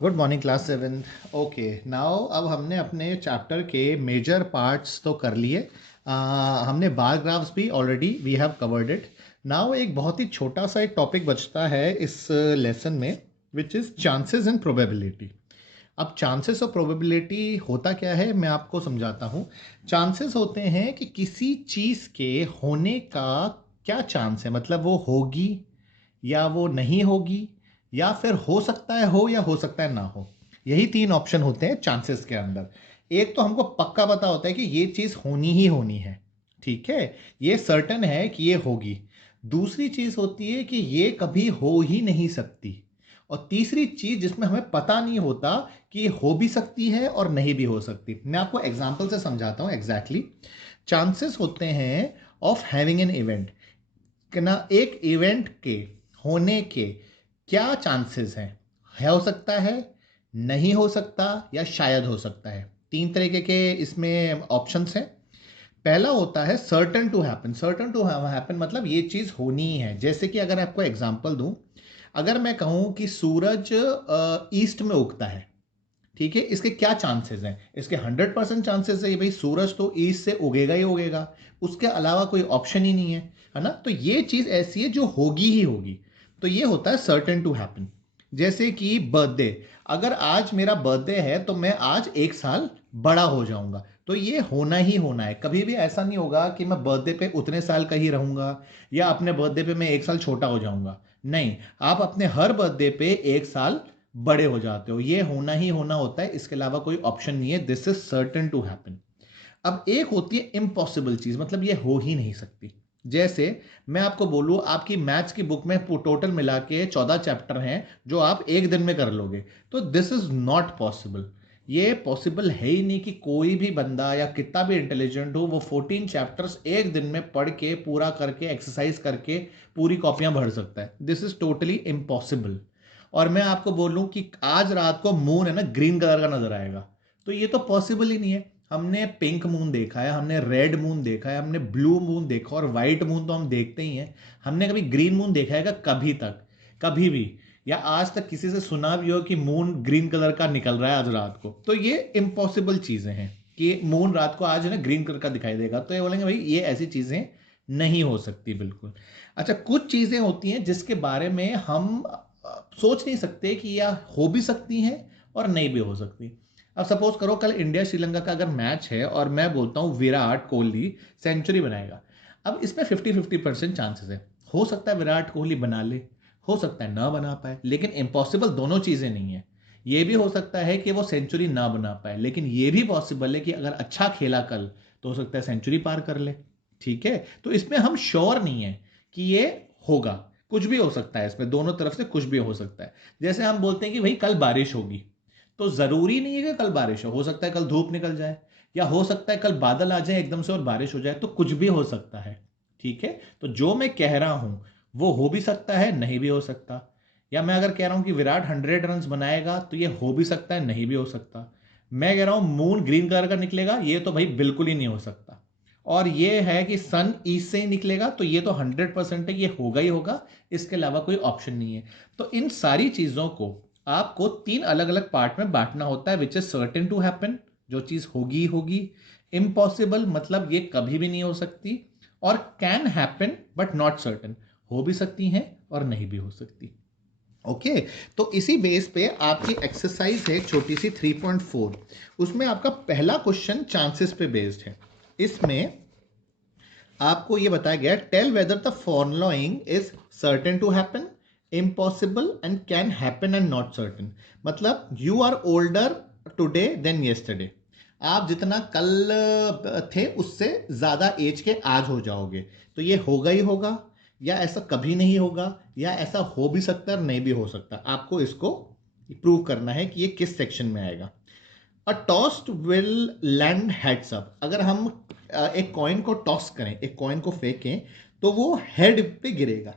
Good morning class 7। Okay, now अब हमने अपने चैप्टर के मेजर पार्ट्स तो कर लिए। हमने बार ग्राफ्स भी already we have covered it. Now एक बहुत ही छोटा सा एक टॉपिक बचता है इस लेसन में, which is chances and probability. अब चांसेस और प्रोबेबिलिटी होता क्या है, मैं आपको समझाता हूँ। चांसेस होते हैं कि किसी चीज़ के होने का क्या चांस है, मतलब वो होगी या वो नहीं होगी, या फिर हो सकता है हो या हो सकता है ना हो। यही तीन ऑप्शन होते हैं चांसेस के अंदर। एक तो हमको पक्का पता होता है कि ये चीज़ होनी ही होनी है, ठीक है, ये सर्टन है कि ये होगी। दूसरी चीज़ होती है कि ये कभी हो ही नहीं सकती। और तीसरी चीज़ जिसमें हमें पता नहीं होता कि हो भी सकती है और नहीं भी हो सकती। मैं आपको एग्जाम्पल से समझाता हूँ एग्जैक्टली। चांसेस होते हैं ऑफ हैविंग एन इवेंट, कि ना एक इवेंट के होने के क्या चांसेस हैं। हो सकता है, नहीं हो सकता, या शायद हो सकता है। तीन तरीके के इसमें ऑप्शंस हैं। पहला होता है certain to happen. Certain to happen मतलब ये चीज़ होनी ही है। जैसे कि अगर आपको एग्जांपल दूं, अगर मैं कहूं कि सूरज ईस्ट में उगता है, ठीक है, इसके क्या चांसेस हैं? इसके 100% चांसेस है ये भाई सूरज तो ईस्ट से उगेगा ही उगेगा, उसके अलावा कोई ऑप्शन ही नहीं है ना। तो ये चीज ऐसी है जो होगी ही होगी। तो ये होता है सर्टेन टू हैपन। जैसे कि बर्थडे, अगर आज मेरा बर्थडे है तो मैं आज एक साल बड़ा हो जाऊंगा, तो ये होना ही होना है। कभी भी ऐसा नहीं होगा कि मैं बर्थडे पे उतने साल का ही रहूंगा या अपने बर्थडे पे मैं एक साल छोटा हो जाऊंगा। नहीं, आप अपने हर बर्थडे पे एक साल बड़े हो जाते हो। ये होना ही होना होता है, इसके अलावा कोई ऑप्शन नहीं है। This is certain to happen. अब एक होती है इम्पॉसिबल चीज, मतलब ये हो ही नहीं सकती। जैसे मैं आपको बोलूं आपकी मैथ्स की बुक में टोटल मिला के 14 चैप्टर हैं जो आप एक दिन में कर लोगे, तो दिस इज नॉट पॉसिबल। ये पॉसिबल है ही नहीं कि कोई भी बंदा या कितना भी इंटेलिजेंट हो वो 14 चैप्टर्स एक दिन में पढ़ के पूरा करके एक्सरसाइज करके पूरी कॉपियां भर सकता है। This is totally impossible. और मैं आपको बोलूं कि आज रात को मून है ना ग्रीन कलर का नजर आएगा, तो ये तो पॉसिबल ही नहीं है। हमने पिंक मून देखा है, हमने रेड मून देखा है, हमने ब्लू मून देखा, और व्हाइट मून तो हम देखते ही हैं। हमने कभी ग्रीन मून देखा है क्या? कभी तक, कभी भी, या आज तक किसी से सुना भी हो कि मून ग्रीन कलर का निकल रहा है आज रात को? तो ये इम्पॉसिबल चीजें हैं कि मून रात को आज है ना ग्रीन कलर का दिखाई देगा। तो ये बोलेंगे भाई ये ऐसी चीजें नहीं हो सकती बिल्कुल। अच्छा, कुछ चीजें होती हैं जिसके बारे में हम सोच नहीं सकते कि या हो भी सकती हैं और नहीं भी हो सकती। अब सपोज करो कल इंडिया श्रीलंका का अगर मैच है और मैं बोलता हूं विराट कोहली सेंचुरी बनाएगा। अब इसमें 50-50% चांसेस है। हो सकता है विराट कोहली बना ले, हो सकता है ना बना पाए, लेकिन इम्पॉसिबल दोनों चीजें नहीं है। ये भी हो सकता है कि वो सेंचुरी ना बना पाए, लेकिन ये भी पॉसिबल है कि अगर अच्छा खेला कल तो हो सकता है सेंचुरी पार कर ले। ठीक है, तो इसमें हम श्योर नहीं है कि ये होगा। कुछ भी हो सकता है, इसमें दोनों तरफ से कुछ भी हो सकता है। जैसे हम बोलते हैं कि भाई कल बारिश होगी, तो जरूरी नहीं है कि कल बारिश हो सकता है कल धूप निकल जाए, या हो सकता है कल बादल आ जाए एकदम से और बारिश हो जाए, तो कुछ भी हो सकता है। ठीक है, तो जो मैं कह रहा हूं वो हो भी सकता है, नहीं भी हो सकता। या मैं अगर कह रहा हूं कि विराट 100 रन बनाएगा, तो ये हो भी सकता है, नहीं भी हो सकता। मैं कह रहा हूं मून ग्रीन कलर का निकलेगा, ये तो भाई बिल्कुल ही नहीं हो सकता। और ये है कि सन ईस्ट से ही निकलेगा, तो ये तो 100% है, ये होगा ही होगा, इसके अलावा कोई ऑप्शन नहीं है। तो इन सारी चीजों को आपको तीन अलग अलग पार्ट में बांटना होता है, which is certain to happen, जो चीज होगी होगी, इम्पॉसिबल मतलब ये कभी भी नहीं हो सकती, और can happen but not certain, हो भी सकती हैं और नहीं भी हो सकती। ओके, तो इसी बेस पे आपकी एक्सरसाइज है एक छोटी सी 3.4। उसमें आपका पहला क्वेश्चन चांसेस पे बेस्ड है। इसमें आपको ये बताया गया, tell whether the following is certain to happen, impossible and can happen and not certain. मतलब you are older today than yesterday, आप जितना कल थे उससे ज्यादा एज के आज हो जाओगे, तो ये होगा ही होगा, या ऐसा कभी नहीं होगा, या ऐसा हो भी सकता है नहीं भी हो सकता। आपको इसको प्रूव करना है कि ये किस सेक्शन में आएगा। A toast will land heads up, अगर हम एक कॉइन को टॉस करें, एक कॉइन को फेंकें, तो वो हेड पे गिरेगा।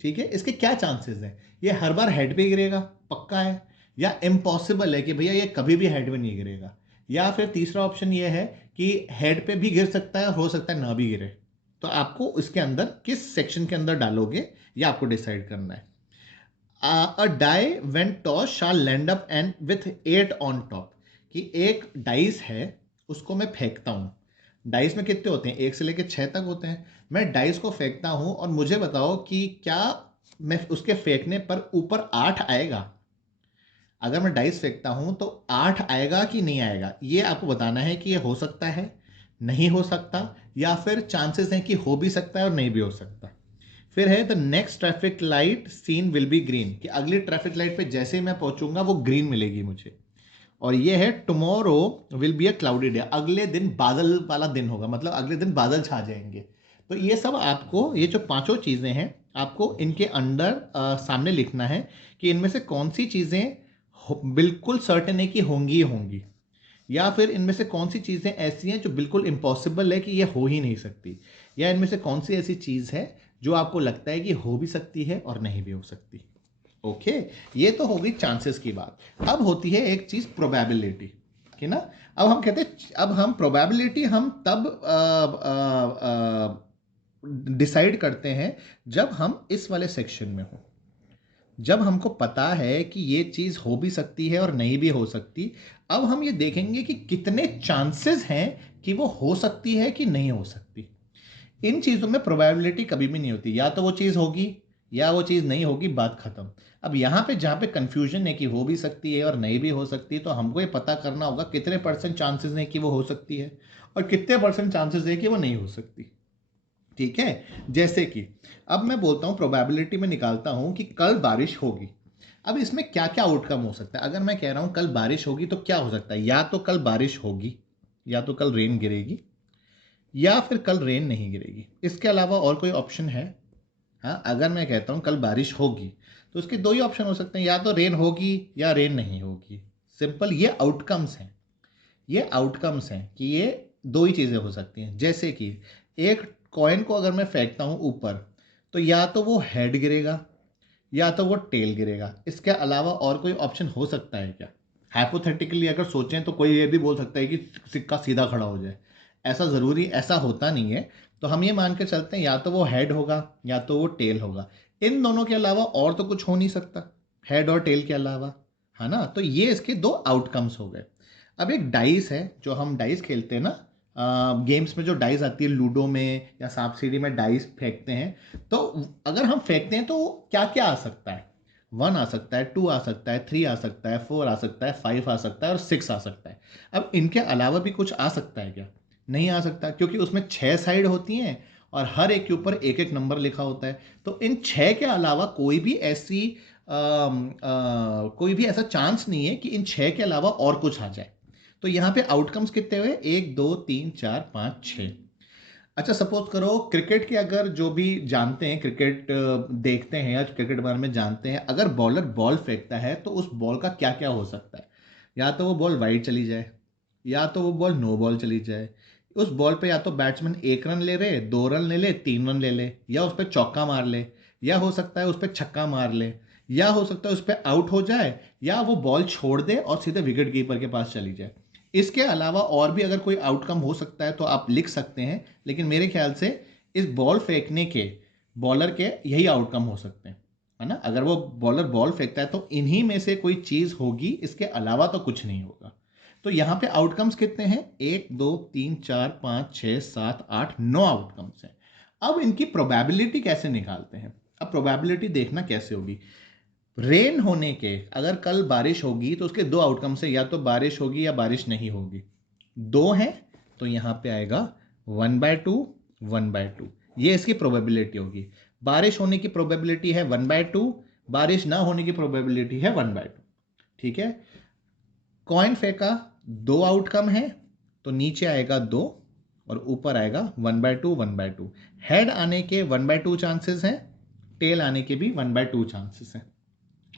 ठीक है, इसके क्या चांसेस हैं? ये हर बार हेड पे गिरेगा, पक्का है, या इम्पॉसिबल है कि भैया ये कभी भी हेड पे नहीं गिरेगा। या फिर तीसरा ऑप्शन ये है कि हेड पे भी गिर सकता है, हो सकता है ना भी गिरे। तो आपको इसके अंदर किस सेक्शन के अंदर डालोगे, ये आपको डिसाइड करना है। A die when toss shall land up and with 8 on top, कि एक डाइस है उसको मैं फेंकता हूँ। डाइस में कितने होते हैं, 1 से लेकर 6 तक होते हैं। मैं डाइस को फेंकता हूँ और मुझे बताओ कि क्या मैं उसके फेंकने पर ऊपर 8 आएगा। अगर मैं डाइस फेंकता हूं तो 8 आएगा कि नहीं आएगा, ये आपको बताना है कि ये हो सकता है, नहीं हो सकता, या फिर चांसेस हैं कि हो भी सकता है और नहीं भी हो सकता। फिर है the next traffic light seen will be green, कि अगली ट्रैफिक लाइट पे जैसे ही मैं पहुंचूंगा वो ग्रीन मिलेगी मुझे। और ये है tomorrow will be a cloudy day, अगले दिन बादल वाला दिन होगा, मतलब अगले दिन बादल छा जाएंगे। तो ये सब आपको, ये जो पांचों चीज़ें हैं आपको इनके अंडर सामने लिखना है कि इनमें से कौन सी चीज़ें बिल्कुल सर्टेन है कि होंगी ही होंगी, या फिर इनमें से कौन सी चीज़ें ऐसी हैं जो बिल्कुल इम्पॉसिबल है कि ये हो ही नहीं सकती, या इनमें से कौन सी ऐसी चीज़ है जो आपको लगता है कि हो भी सकती है और नहीं भी हो सकती। ओके, ये तो होगी चांसेस की बात। अब होती है एक चीज़ प्रोबेबिलिटी, कि ना, अब हम कहते हैं, अब हम प्रोबेबिलिटी हम तब डिसाइड करते हैं जब हम इस वाले सेक्शन में हो, जब हमको पता है कि ये चीज़ हो भी सकती है और नहीं भी हो सकती। अब हम ये देखेंगे कि कितने चांसेस हैं कि वो हो सकती है कि नहीं हो सकती। इन चीज़ों में प्रोबेबिलिटी कभी भी नहीं होती, या तो वो चीज़ होगी या वो चीज़ नहीं होगी, बात खत्म। अब यहाँ पे जहाँ पे कंफ्यूजन है कि हो भी सकती है और नहीं भी हो सकती, तो हमको ये पता करना होगा कितने परसेंट चांसेस हैं कि वो हो सकती है और कितने परसेंट चांसेस है कि वो नहीं हो सकती। ठीक है, जैसे कि अब मैं बोलता हूँ, प्रोबेबिलिटी में निकालता हूँ कि कल बारिश होगी। अब इसमें क्या क्या आउटकम हो सकता है, अगर मैं कह रहा हूँ कल बारिश होगी तो क्या हो सकता है, या तो कल बारिश होगी, या तो कल रेन गिरेगी, या फिर कल रेन नहीं गिरेगी। इसके अलावा और कोई ऑप्शन है? हाँ, अगर मैं कहता हूँ कल बारिश होगी तो उसके दो ही ऑप्शन हो सकते हैं, या तो रेन होगी या रेन नहीं होगी। सिंपल, ये आउटकम्स हैं, ये आउटकम्स हैं कि ये दो ही चीज़ें हो सकती हैं। जैसे कि एक कॉइन को अगर मैं फेंकता हूँ ऊपर, तो या तो वो हेड गिरेगा या तो वो टेल गिरेगा। इसके अलावा और कोई ऑप्शन हो सकता है क्या? हाइपोथेटिकली अगर सोचें तो कोई ये भी बोल सकता है कि सिक्का सीधा खड़ा हो जाए। ऐसा ज़रूरी, ऐसा होता नहीं है। तो हम ये मान के चलते हैं या तो वो हेड होगा या तो वो टेल होगा। इन दोनों के अलावा और तो कुछ हो नहीं सकता, हेड और टेल के अलावा, है ना। तो ये इसके दो आउटकम्स हो गए। अब एक डाइस है, जो हम डाइस खेलते हैं ना, गेम्स में जो डाइस आती है लूडो में या सांप सीढ़ी में, डाइस फेंकते हैं। तो अगर हम फेंकते हैं तो क्या क्या आ सकता है, 1 आ सकता है, 2 आ सकता है, 3 आ सकता है, 4 आ सकता है, 5 आ सकता है और 6 आ सकता है। अब इनके अलावा भी कुछ आ सकता है क्या? नहीं आ सकता, क्योंकि उसमें 6 साइड होती हैं और हर एक के ऊपर एक एक नंबर लिखा होता है। तो इन 6 के अलावा कोई भी ऐसी कोई भी ऐसा चांस नहीं है कि इन 6 के अलावा और कुछ आ जाए। तो यहाँ पे आउटकम्स कितने हुए, 1 2 3 4 5 6। अच्छा, सपोज करो क्रिकेट के, अगर जो भी जानते हैं क्रिकेट, देखते हैं या क्रिकेट बारे में जानते हैं, अगर बॉलर बॉल फेंकता है तो उस बॉल का क्या क्या हो सकता है। या तो वो बॉल वाइड चली जाए, या तो वो बॉल नो बॉल चली जाए। उस बॉल पे या तो बैट्समैन 1 रन ले ले, 2 रन ले ले, 3 रन ले ले, या उस पर चौका मार ले, या हो सकता है उस पर छक्का मार ले, या हो सकता है उस पर आउट हो जाए, या वो बॉल छोड़ दे और सीधे विकेट कीपर के पास चली जाए। इसके अलावा और भी अगर कोई आउटकम हो सकता है तो आप लिख सकते हैं, लेकिन मेरे ख्याल से इस बॉल फेंकने के, बॉलर के यही आउटकम हो सकते हैं, है ना। अगर वो बॉलर बॉल फेंकता है तो इन्हीं में से कोई चीज़ होगी, इसके अलावा तो कुछ नहीं होगा। तो यहाँ पे आउटकम्स कितने हैं, 1 2 3 4 5 6 7 8 9 आउटकम्स हैं। अब इनकी प्रोबेबिलिटी कैसे निकालते हैं? अब प्रोबेबिलिटी देखना कैसे होगी, रेन होने के, अगर कल बारिश होगी तो उसके दो आउटकम से, या तो बारिश होगी या बारिश नहीं होगी। दो है तो यहाँ पे आएगा 1/2 1/2, ये इसकी प्रोबेबिलिटी होगी। बारिश होने की प्रोबेबिलिटी है 1/2, बारिश ना होने की प्रोबेबिलिटी है 1/2। ठीक है, कॉइन फेंका, दो आउटकम है, तो नीचे आएगा 2 और ऊपर आएगा 1/2 1/2। हेड आने के 1/2 चांसेस हैं, टेल आने के भी 1/2 चांसेस हैं।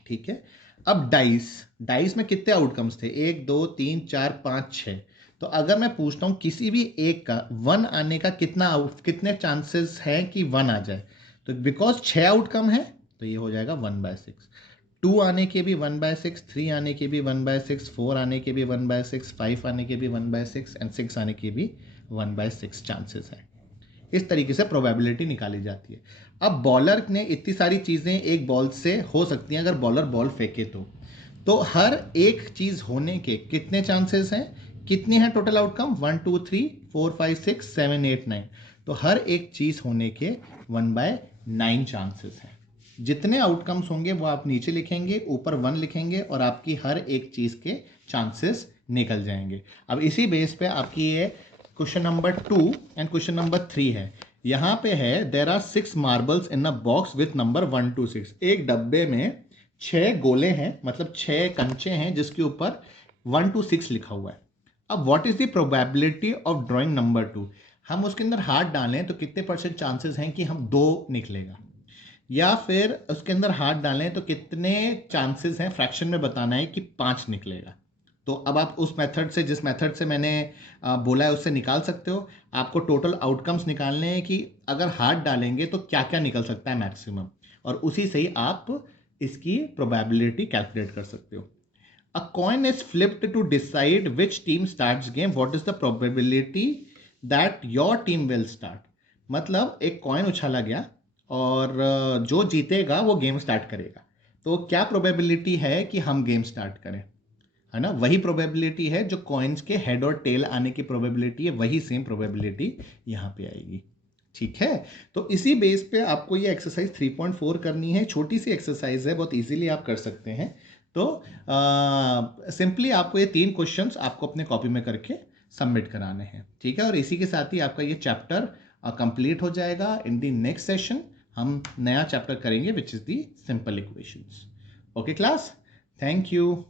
ठीक है, अब डाइस, डाइस में कितने आउटकम्स थे, 1 2 3 4 5 6। तो अगर मैं पूछता हूँ किसी भी एक का 1 आने का कितने चांसेस हैं कि 1 आ जाए, तो बिकॉज 6 आउटकम है तो ये हो जाएगा 1/6। 2 आने के भी 1/6, 3 आने के भी 1/6, 4 आने के भी 1/6, 5 आने के भी 1/6 एंड 6 आने के भी 1/6 चांसेस है। इस तरीके से प्रोबेबिलिटी निकाली जाती है। अब बॉलर ने इतनी सारी चीज़ें एक बॉल से हो सकती हैं, अगर बॉलर बॉल फेंके तो हर एक चीज़ होने के कितने चांसेस हैं, कितने हैं टोटल आउटकम, 1 2 3 4 5 6 7 8 9, तो हर एक चीज़ होने के 1/9 चांसेस हैं। जितने आउटकम्स होंगे वो आप नीचे लिखेंगे, ऊपर 1 लिखेंगे और आपकी हर एक चीज़ के चांसेस निकल जाएंगे। अब इसी बेस पे आपकी ये question number 2 and question number 3 है। यहाँ पे है there are 6 marbles in a box with number 1 to 6। एक डब्बे में 6 गोले हैं, मतलब 6 कंचे हैं जिसके ऊपर 1 to 6 लिखा हुआ है। अब what is the probability of drawing number 2, हम उसके अंदर हाथ डालें तो कितने परसेंट चांसेस हैं कि हम 2 निकलेगा, या फिर उसके अंदर हाथ डालें तो कितने चांसेस हैं, फ्रैक्शन में बताना है कि 5 निकलेगा। तो अब आप उस मेथड से, जिस मेथड से मैंने बोला है उससे निकाल सकते हो। आपको टोटल आउटकम्स निकालने हैं कि अगर हाथ डालेंगे तो क्या क्या निकल सकता है मैक्सिमम, और उसी से ही आप इसकी प्रोबेबिलिटी कैलकुलेट कर सकते हो। A coin is flipped to decide which team starts game, what is the probability that your team will start. मतलब एक कॉइन उछाला गया और जो जीतेगा वो गेम स्टार्ट करेगा, तो क्या प्रोबेबिलिटी है कि हम गेम स्टार्ट करें, है ना। वही प्रोबेबिलिटी है जो कॉइन्स के हेड और टेल आने की प्रोबेबिलिटी है, वही सेम प्रोबेबिलिटी यहाँ पे आएगी। ठीक है, तो इसी बेस पे आपको ये एक्सरसाइज 3.4 करनी है। छोटी सी एक्सरसाइज है, बहुत इजीली आप कर सकते हैं। तो सिंपली आपको ये 3 क्वेश्चंस आपको अपने कॉपी में करके सबमिट कराने हैं। ठीक है, और इसी के साथ ही आपका ये चैप्टर कंप्लीट हो जाएगा। इन द नेक्स्ट सेशन हम नया चैप्टर करेंगे which is the simple equations. Okay class, thank you.